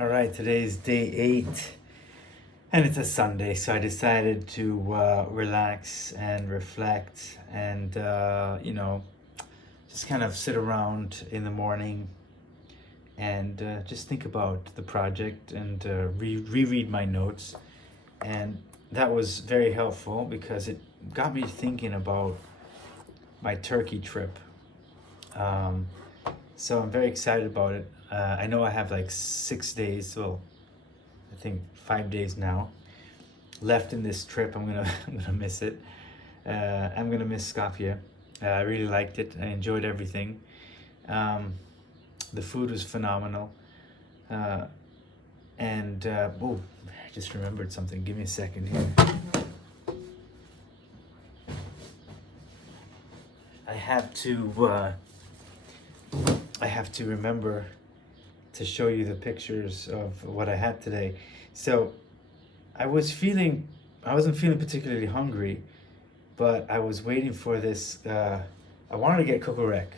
All right, today's day 8, and it's a Sunday, so I decided to relax and reflect and, just kind of sit around in the morning and just think about the project and reread my notes. And that was very helpful because it got me thinking about my Turkey trip. Um, so I'm very excited about it. I know I have like 6 days, well, I think 5 days now left in this trip. I'm gonna miss it. I'm gonna miss Skopje. I really liked it. I enjoyed everything. Um, the food was phenomenal. Uh, and oh, I just remembered something. Give me a second here. I have to. I have to remember to show you the pictures of what I had today. So I wasn't feeling particularly hungry, but I was waiting for this. I wanted to get kokorek,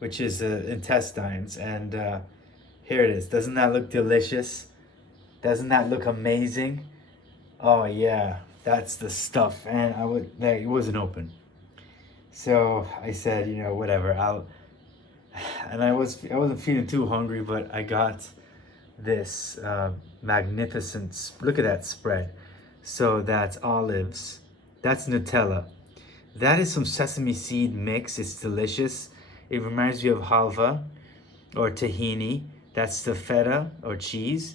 which is intestines, and here it is. Doesn't that look delicious? Doesn't that look amazing? Oh yeah, that's the stuff. And it wasn't open, so I said, whatever. I wasn't feeling too hungry, but I got this magnificent. Look at that spread. So that's olives. That's Nutella. That is some sesame seed mix. It's delicious. It reminds me of halva or tahini. That's the feta or cheese.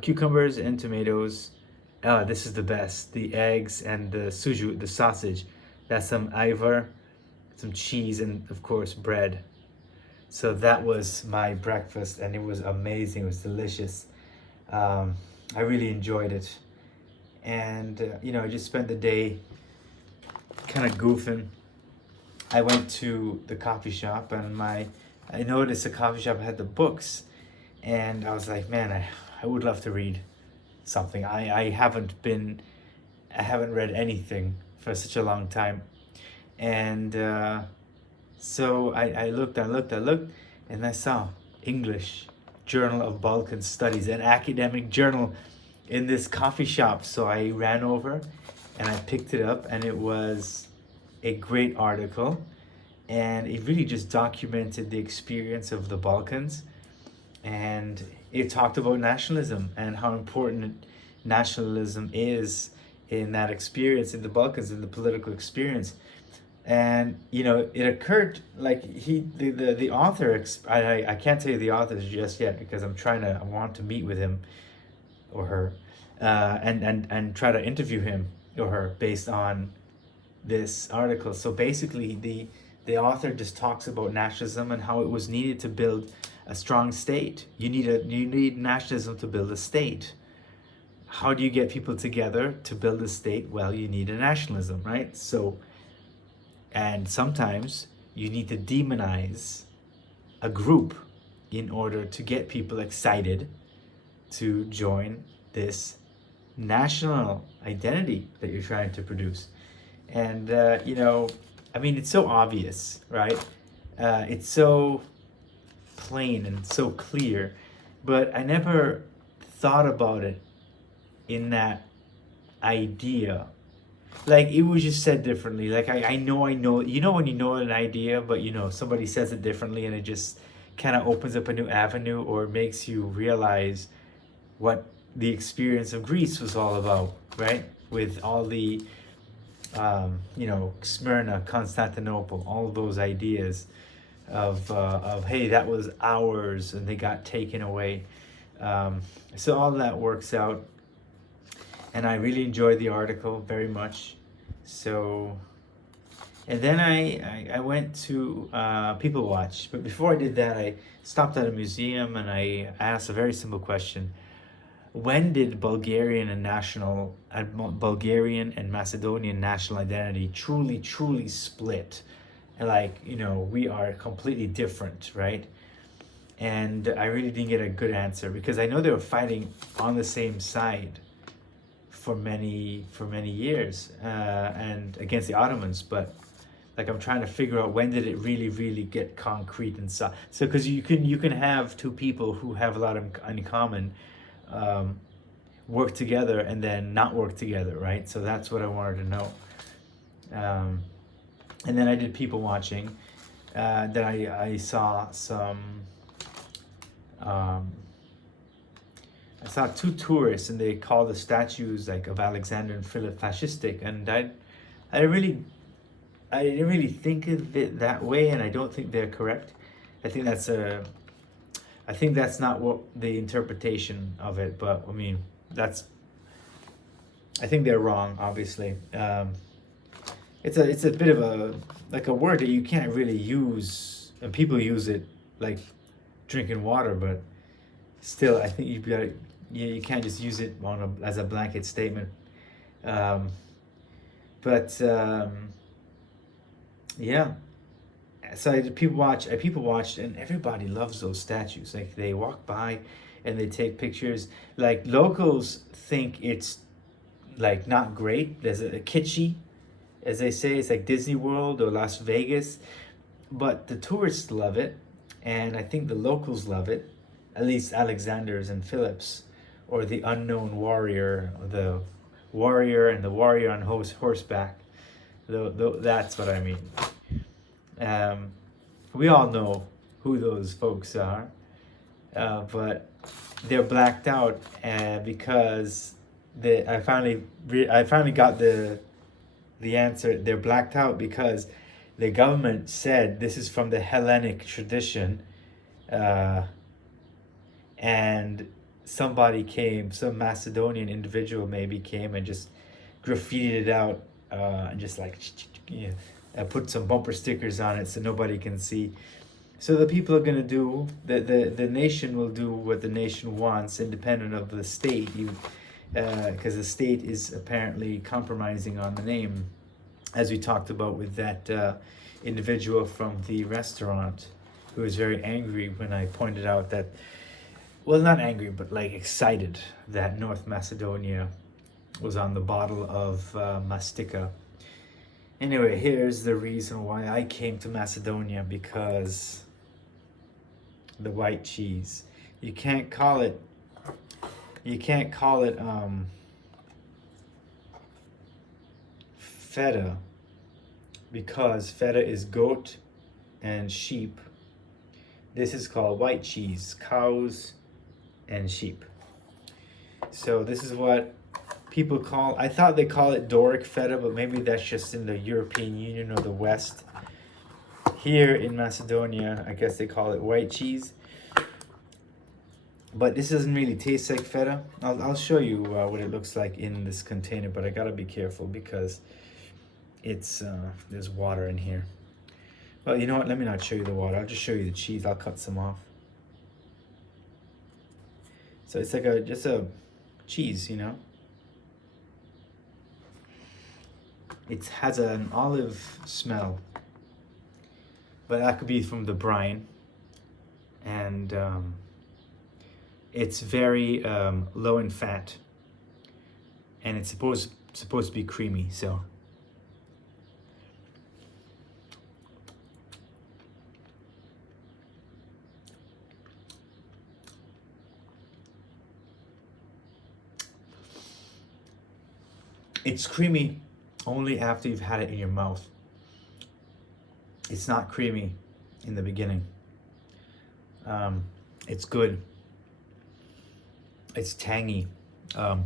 Cucumbers and tomatoes. This is the best. The eggs and the suju, the sausage. That's some ivar, some cheese, and of course bread. So that was my breakfast, and it was amazing. It was delicious. I really enjoyed it, and I just spent the day kind of goofing. I went to the coffee shop, and I noticed the coffee shop had the books, and I was like, man, I would love to read something. I haven't read anything for such a long time, and so I looked, and I saw English Journal of Balkan Studies, an academic journal in this coffee shop. So I ran over and I picked it up, and it was a great article, and it really just documented the experience of the Balkans, and it talked about nationalism and how important nationalism is in that experience in the Balkans, in the political experience. And it occurred like the author I can't tell you the authors just yet because I want to meet with him or her, and try to interview him or her based on this article. So basically the author just talks about nationalism and how it was needed to build a strong state. You need nationalism to build a state. How do you get people together to build a state? Well, you need a nationalism, right? And sometimes you need to demonize a group in order to get people excited to join this national identity that you're trying to produce. And, it's so obvious, right? It's so plain and so clear, but I never thought about it in that idea. Like, it was just said differently. Like, I know, when you know an idea, but somebody says it differently, and it just kind of opens up a new avenue or makes you realize what the experience of Greece was all about, right? With all the, Smyrna, Constantinople, all of those ideas of hey, that was ours, and they got taken away. So all that works out. And I really enjoyed the article very much. So, and then I went to People Watch. But before I did that, I stopped at a museum and I asked a very simple question. When did Bulgarian and Macedonian national identity truly split? Like, we are completely different, right? And I really didn't get a good answer because I know they were fighting on the same side for many years, and against the Ottomans, but Like I'm trying to figure out when did it really get concrete and so because you can have two people who have a lot in common, work together and then not work together, right? So that's what I wanted to know. And then I did people watching. Then I saw some. I saw two tourists, and they call the statues like of Alexander and Philip fascistic, and I really, I didn't really think of it that way, and I don't think they're correct. I think that's a, I think that's not what the interpretation of it, but I mean that's. I think they're wrong, obviously. It's a bit of a like a word that you can't really use, and people use it like drinking water, but still, I think you've got to, you can't just use it as a blanket statement. But yeah, so people watched, and everybody loves those statues. Like they walk by, and they take pictures. Like locals think it's like not great. There's a kitschy, as they say. It's like Disney World or Las Vegas, but the tourists love it, and I think the locals love it. At least Alexander's and Philip's, or the unknown warrior, or the warrior and the warrior on horseback. That's what I mean. We all know who those folks are, but they're blacked out, because I finally got the answer. They're blacked out because the government said this is from the Hellenic tradition, and some Macedonian individual maybe came and just graffitied it out, and just like, put some bumper stickers on it so nobody can see. So the people are gonna do the nation will do what the nation wants, independent of the state. Because the state is apparently compromising on the name, as we talked about with that individual from the restaurant, who was very angry when I pointed out that, well, not angry, but like excited that North Macedonia was on the bottle of mastica. Anyway, here's the reason why I came to Macedonia, because the white cheese. You can't call it feta, because feta is goat and sheep. This is called white cheese, cows and sheep. So this is what people call, I thought they call it Doric feta, but maybe that's just in the European Union or the West. Here in Macedonia, I guess they call it white cheese. But this doesn't really taste like feta. I'll show you what it looks like in this container, but I gotta be careful because it's there's water in here. Well, you know what? Let me not show you the water. I'll just show you the cheese. I'll cut some off. So it's like just a cheese, It has an olive smell, but that could be from the brine, and it's very low in fat, and it's supposed to be creamy. So it's creamy only after you've had it in your mouth. It's not creamy in the beginning. It's good. It's tangy. I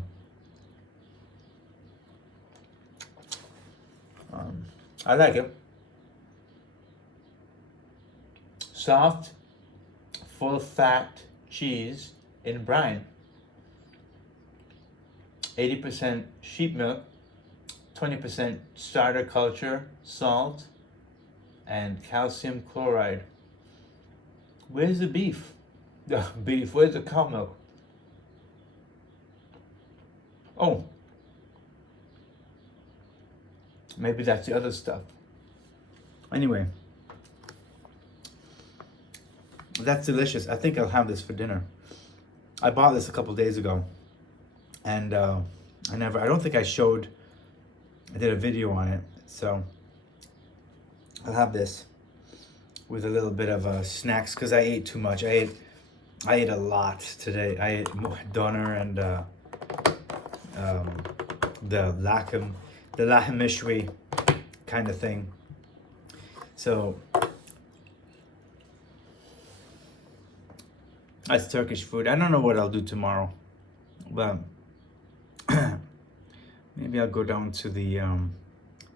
like it. Soft, full fat cheese in brine. 80% sheep milk, 20% starter culture, salt, and calcium chloride. Where's the beef? The beef, where's the cow milk? Oh, maybe that's the other stuff. Anyway, that's delicious. I think I'll have this for dinner. I bought this a couple days ago, and I don't think I did a video on it. So I'll have this with a little bit of snacks because I ate too much. I ate a lot today. I ate doner and um, the lahem mishwi kind of thing. So that's Turkish food. I don't know what I'll do tomorrow, but maybe I'll go down to the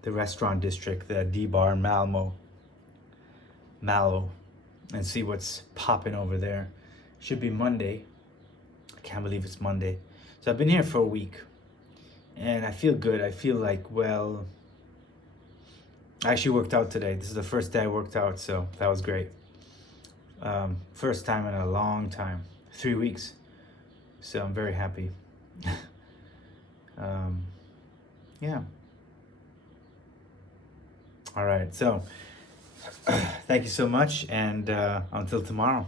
restaurant district, the D-Bar Mallow, and see what's popping over there. Should be Monday. I can't believe it's Monday. So I've been here for a week, and I feel good. I feel like, well, I actually worked out today. This is the first day I worked out, so that was great. First time in a long time, 3 weeks. So I'm very happy. Yeah. All right. So thank you so much, and until tomorrow.